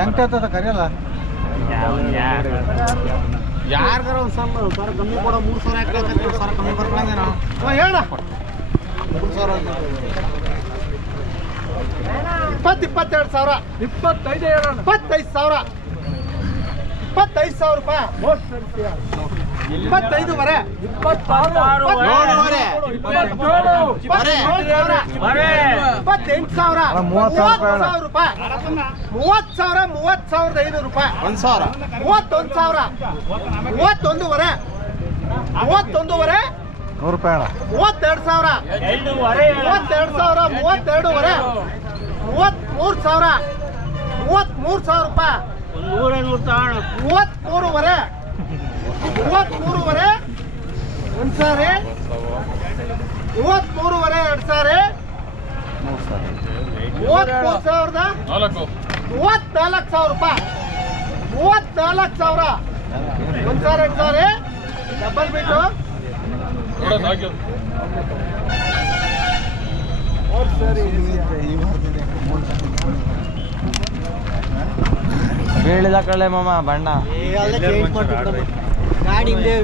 ಎಂಟದ ಕರಿಯಲ್ಲ? ಯಾರಿಗಾರ ಒಂದು ಒಂದ್ ಸಾವಿರ ಕಮ್ಮಿ ಕೊಡೋ ಮೂರು ಸಾವಿರ ಹಾಕಿ ಸರ್ ಕಮ್ಮಿ ಬರ್ಕೊಳ್ಳಂಗೆ ನಾವು ಹೇಳ ಮೂರು ಸಾವಿರ ಇಪ್ಪತ್ತು ಇಪ್ಪತ್ತೆರಡು ಸಾವಿರ. ಇಪ್ಪತ್ತೈದು ಹೇಳೋಣ. ಇಪ್ಪತ್ತೈದು ಸಾವಿರ. ಇಪ್ಪತ್ತೈದು ಸಾವಿರ ರೂಪಾಯಿ. ಇಪ್ಪತ್ತೈದು ವರೆ. ಏಳುವರೆ. ಇಪ್ಪತ್ತೆಂಟು ಸಾವಿರ. ಮೂವತ್ತು ಸಾವಿರ ಮೂವತ್ತು ಸಾವಿರ ರೂಪಾಯಿ. ಮೂವತ್ತು ಸಾವಿರ ಮೂವತ್ತು ಸಾವಿರದ ಐನೂರು ರೂಪಾಯಿ. ಒಂದು ಸಾವಿರ. ಮೂವತ್ತೊಂದು ಸಾವಿರ. ಮೂವತ್ತೊಂದುವರೆ ಮೂವತ್ತೊಂದುವರೆ ನೂರು ರೂಪಾಯಿ ಮೂವತ್ತೆರಡು ಸಾವಿರ. ಮೂವತ್ತೆರಡು ಸಾವಿರ ಮೂವತ್ತೆರಡುವರೆ ಮೂವತ್ತ್ಮೂರು ಸಾವಿರ. ಮೂವತ್ತ್ಮೂರು ಸಾವಿರ ರೂಪಾಯಿ. ಮೂವತ್ತ್ಮೂರುವರೆ ಒಂದು ಸಾರಿ? ಮೂವತ್ತ್ಮೂರುವರೆ ಎರಡು ಸಾರಿ? ಸಾವಿರದ? ಮೂವತ್ನಾಲ್ಕು ಸಾವಿರ ರೂಪಾಯಿ. ಮೂವತ್ನಾಲ್ಕು ಸಾವಿರ. ಒಂದು ಸಾವಿರ ಎರಡು ಸಾವಿರ ಡಬಲ್ ಬಿಟ್ಟು? ಹೇಳಿದ ಕಳ್ಳೆ ಮಾಮ ಬಣ್ಣ. ಗಾಡಿ ಹಿಂದೆ